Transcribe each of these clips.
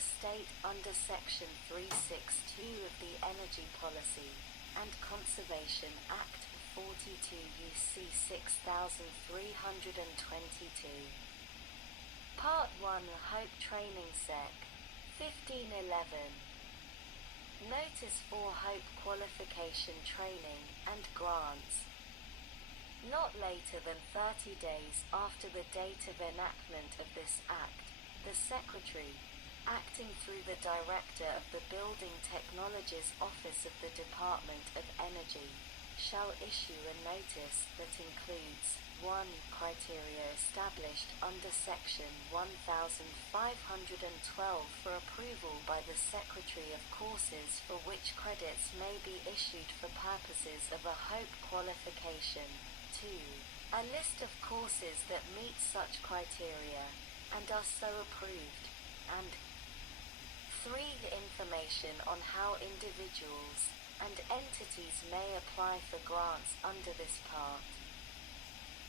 state under Section 362 of the Energy Policy and Conservation Act 42 UC 6322. Part 1 Hope Training Sec. 1511. Notice for Hope Qualification Training and Grants. Not later than 30 days after the date of enactment of this Act, the Secretary, acting through the Director of the Building Technologies Office of the Department of Energy, shall issue a notice that includes 1. Criteria established under Section 1512 for approval by the Secretary of courses for which credits may be issued for purposes of a Hope qualification. 2. A list of courses that meet such criteria, and are so approved, and 3. Information on how individuals and entities may apply for grants under this part.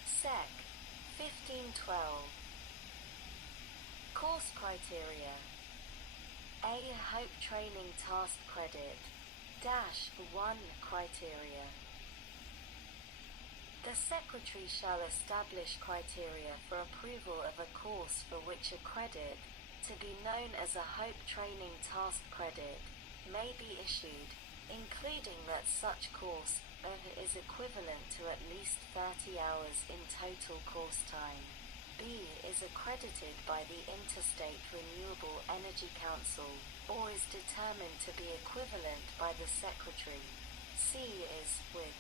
Sec. 1512. Course criteria. A. Hope Training Task Credit. -1 criteria. The Secretary shall establish criteria for approval of a course for which a credit, to be known as a Hope Training Task Credit, may be issued, including that such course is equivalent to at least 30 hours in total course time. B. Is accredited by the Interstate Renewable Energy Council, or is determined to be equivalent by the Secretary. C. Is, with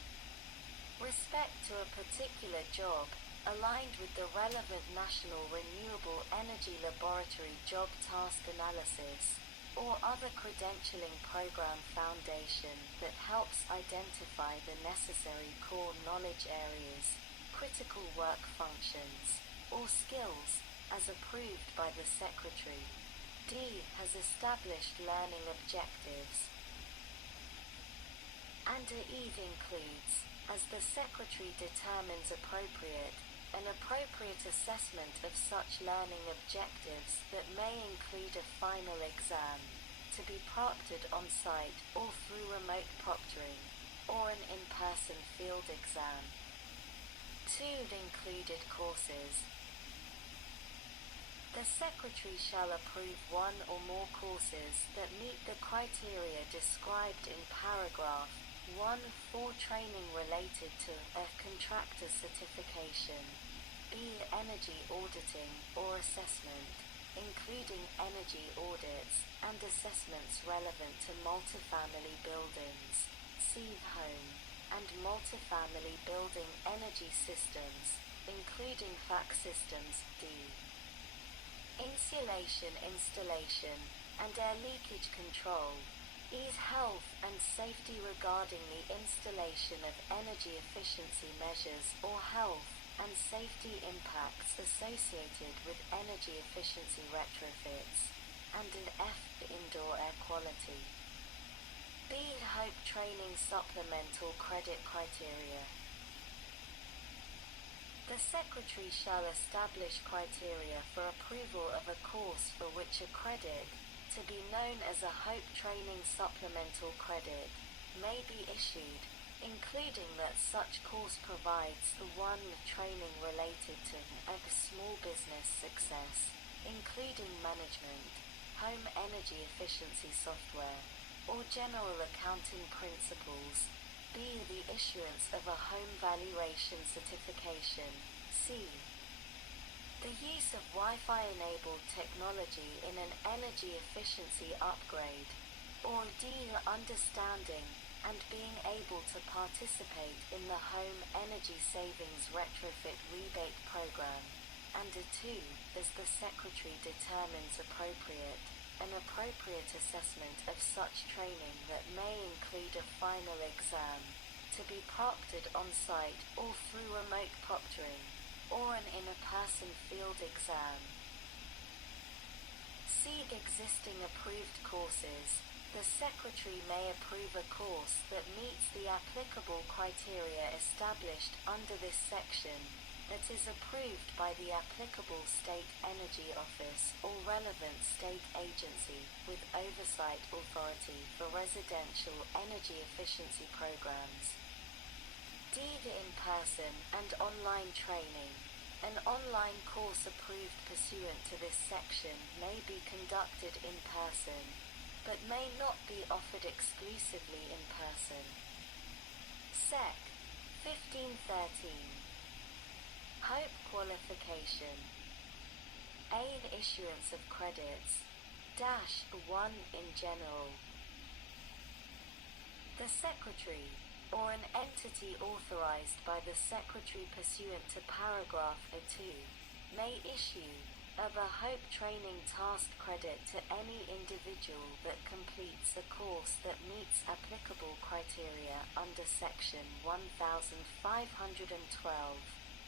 respect to a particular job, aligned with the relevant National Renewable Energy Laboratory Job Task Analysis, or other credentialing program foundation that helps identify the necessary core knowledge areas, critical work functions, or skills, as approved by the Secretary. D. Has established learning objectives. And E. includes, as the Secretary determines appropriate, an appropriate assessment of such learning objectives that may include a final exam, to be proctored on-site or through remote proctoring, or an in-person field exam. 2. Included courses. The Secretary shall approve one or more courses that meet the criteria described in paragraph 1 for training related to a contractor certification. B. Energy auditing or assessment, including energy audits and assessments relevant to multifamily buildings, SEEV home, and multifamily building energy systems, including FAC systems. D. Insulation installation and air leakage control. E's health and safety regarding the installation of energy efficiency measures or health and safety impacts associated with energy efficiency retrofits, and an F. Indoor air quality. B. Hope Training Supplemental Credit Criteria. The Secretary shall establish criteria for approval of a course for which a credit, to be known as a Hope Training Supplemental Credit, may be issued, including that such course provides the 1. Training related to a small business success, including management, home energy efficiency software, or general accounting principles. B. The issuance of a home valuation certification. C. The use of Wi-Fi-enabled technology in an energy efficiency upgrade. Or D. Understanding and being able to participate in the Home Energy Savings Retrofit Rebate Program. And a 2. As the Secretary determines appropriate, an appropriate assessment of such training that may include a final exam, to be proctored on-site or through remote proctoring, or an in-person field exam. C. Existing approved courses. The Secretary may approve a course that meets the applicable criteria established under this section, that is approved by the applicable state energy office or relevant state agency with oversight authority for residential energy efficiency programs. D. The in-person and online training. An online course approved pursuant to this section may be conducted in person, but may not be offered exclusively in person. Sec. 1513. Hope qualification. A. The issuance of credits. -1 in general. The Secretary, or an entity authorized by the Secretary pursuant to paragraph A2, may issue a HOPE training task credit to any individual that completes a course that meets applicable criteria under section 1512,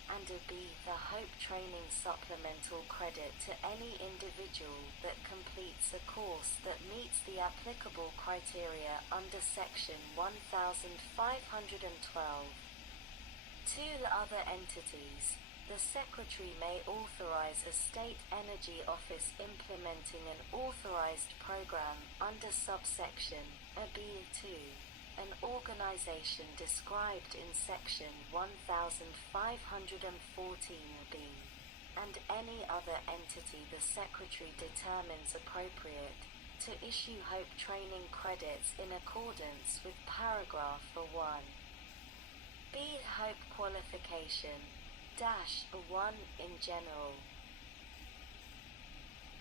and a B. The HOPE training supplemental credit to any individual that completes a course that meets the applicable criteria under section 1512. To the other entities, the Secretary may authorize a state energy office implementing an authorized program under subsection AB2, an organization described in section 1514b, and any other entity the Secretary determines appropriate to issue HOPE training credits in accordance with paragraph 1. B. HOPE qualification. -1 in general.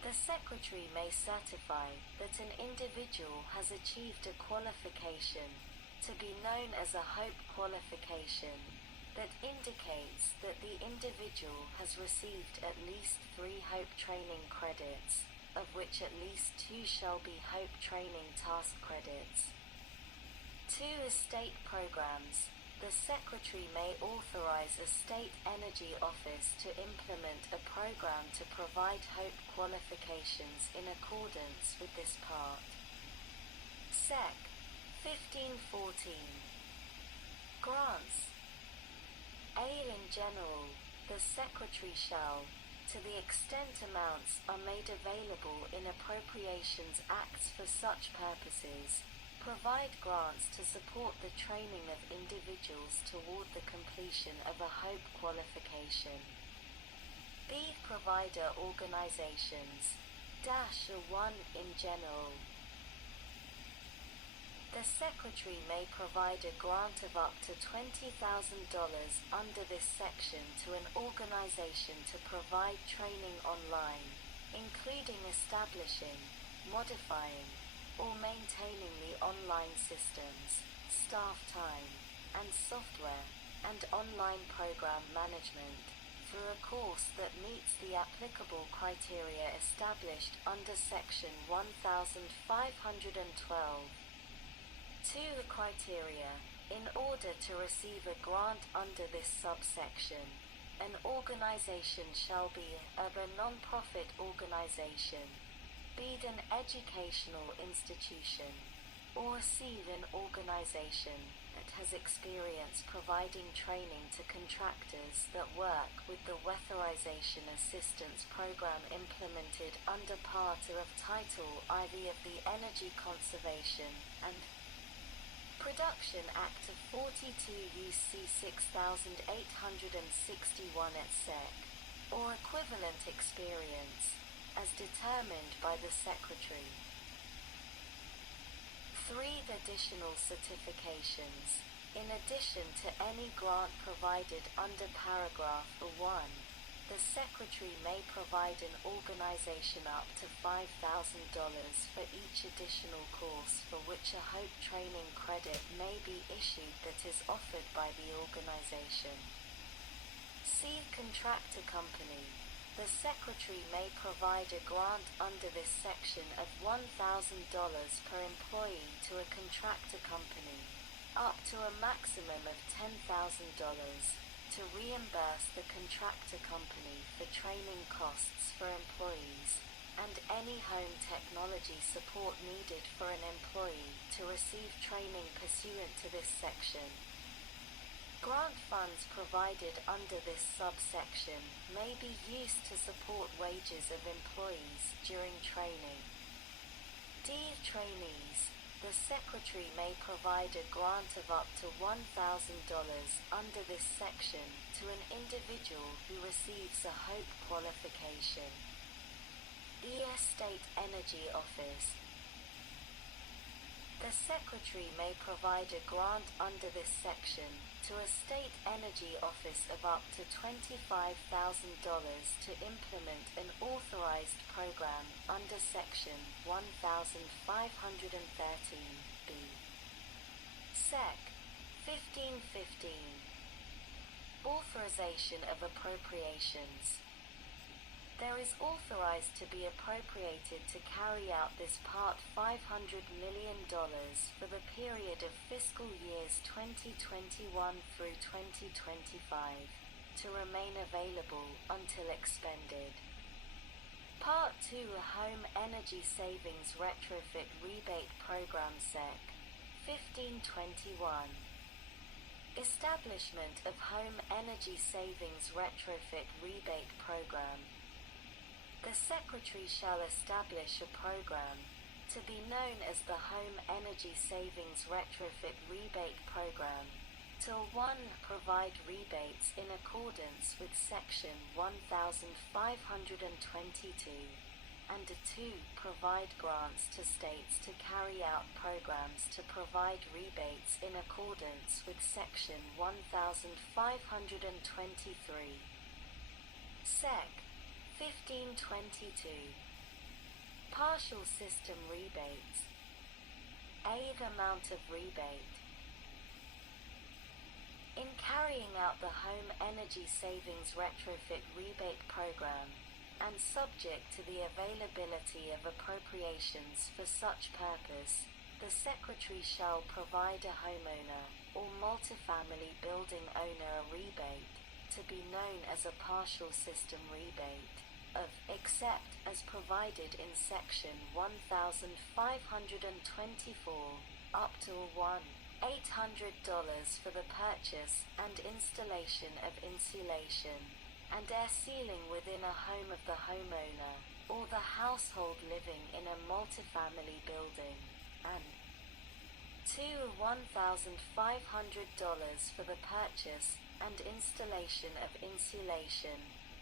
The Secretary may certify that an individual has achieved a qualification, to be known as a HOPE qualification, that indicates that the individual has received at least 3 HOPE training credits, of which at least 2 shall be HOPE training task credits. 2. State programs. The Secretary may authorize a state energy office to implement a program to provide HOPE qualifications in accordance with this part. Sec. 1514. Grants. A. In general, the Secretary shall, to the extent amounts are made available in Appropriations Acts for such purposes, provide grants to support the training of individuals toward the completion of a HOPE qualification. B. Provider organizations. -1 in general. The Secretary may provide a grant of up to $20,000 under this section to an organization to provide training online, including establishing, modifying, or maintaining the online systems, staff time, and software, and online program management, through a course that meets the applicable criteria established under section 1512. 2. The criteria. In order to receive a grant under this subsection, an organization shall be a non-profit organization, be an educational institution, or C. An organization that has experience providing training to contractors that work with the Weatherization Assistance Program implemented under Part A of Title IV of the Energy Conservation and Production Act of 42 U.C. 6861 et seq., or equivalent experience, as determined by the Secretary. 3. Additional certifications. In addition to any grant provided under paragraph 1, the Secretary may provide an organization up to $5,000 for each additional course for which a HOPE training credit may be issued that is offered by the organization. C. Contractor company. The Secretary may provide a grant under this section of $1,000 per employee to a contractor company, up to a maximum of $10,000, to reimburse the contractor company for training costs for employees, and any home technology support needed for an employee to receive training pursuant to this section. Grant funds provided under this subsection may be used to support wages of employees during training. Dear trainees, the Secretary may provide a grant of up to $1,000 under this section to an individual who receives a HOPE qualification. The State Energy Office. The Secretary may provide a grant under this section to a state energy office of up to $25,000 to implement an authorized program under Section 1513B. Sec. 1515. Authorization of appropriations. There is authorized to be appropriated to carry out this Part $500 million for the period of fiscal years 2021 through 2025, to remain available until expended. Part 2 Home Energy Savings Retrofit Rebate Program Sec. 1521. Establishment of Home Energy Savings Retrofit Rebate Program. The Secretary shall establish a program, to be known as the Home Energy Savings Retrofit Rebate Program, to 1. Provide rebates in accordance with Section 1522, and 2. Provide grants to states to carry out programs to provide rebates in accordance with Section 1523. Sec. 1522. Partial system rebates. A. The amount of rebate. In carrying out the Home Energy Savings Retrofit Rebate Program, and subject to the availability of appropriations for such purpose, the Secretary shall provide a homeowner or multifamily building owner a rebate, to be known as a partial system rebate, of, except as provided in Section 1524, up to $1,800 for the purchase and installation of insulation and air sealing within a home of the homeowner or the household living in a multifamily building, and 2. $1,500 for the purchase and installation of insulation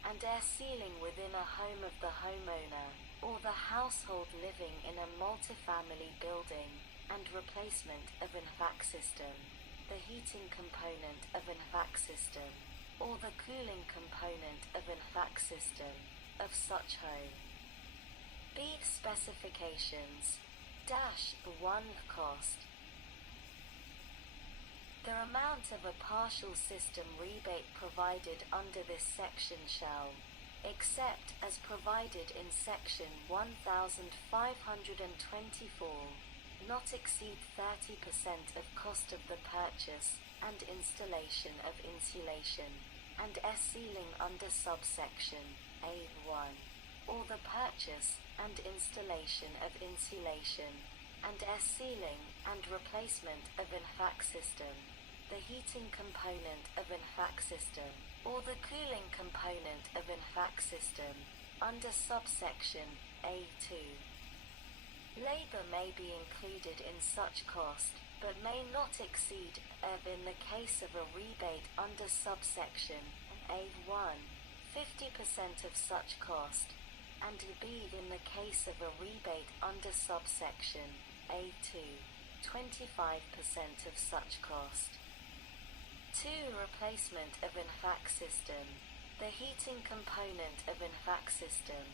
and air sealing within a home of the homeowner or the household living in a multifamily building, and replacement of an HVAC system, the heating component of an HVAC system, or the cooling component of an HVAC system, of such home. B. Specifications. Dash 1. Cost. The amount of a partial system rebate provided under this section shall, except as provided in Section 1524, not exceed 30% of cost of the purchase and installation of insulation and air sealing under subsection A1, or the purchase and installation of insulation and air sealing and replacement of an HVAC system, the heating component of an HVAC system, or the cooling component of an HVAC system, under subsection A2. Labor may be included in such cost, but may not exceed, in the case of a rebate under subsection A1, 50% of such cost, and B. in the case of a rebate under subsection A2, 25% of such cost. 2. Replacement of an HVAC system, the heating component of an HVAC system,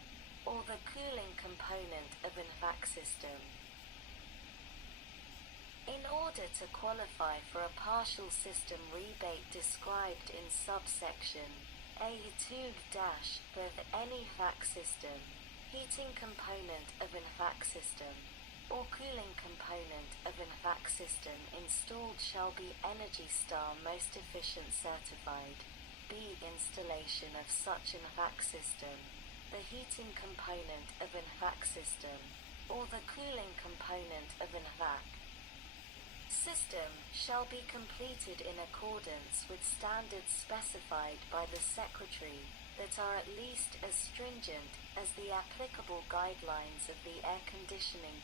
or the cooling component of an HVAC system. In order to qualify for a partial system rebate described in subsection A2- with any HVAC system, heating component of an HVAC system, or cooling component of an HVAC system installed shall be Energy Star Most Efficient certified. B. Installation of such an HVAC system, the heating component of an HVAC system, or the cooling component of an HVAC system shall be completed in accordance with standards specified by the Secretary that are at least as stringent as the applicable guidelines of the Air Conditioning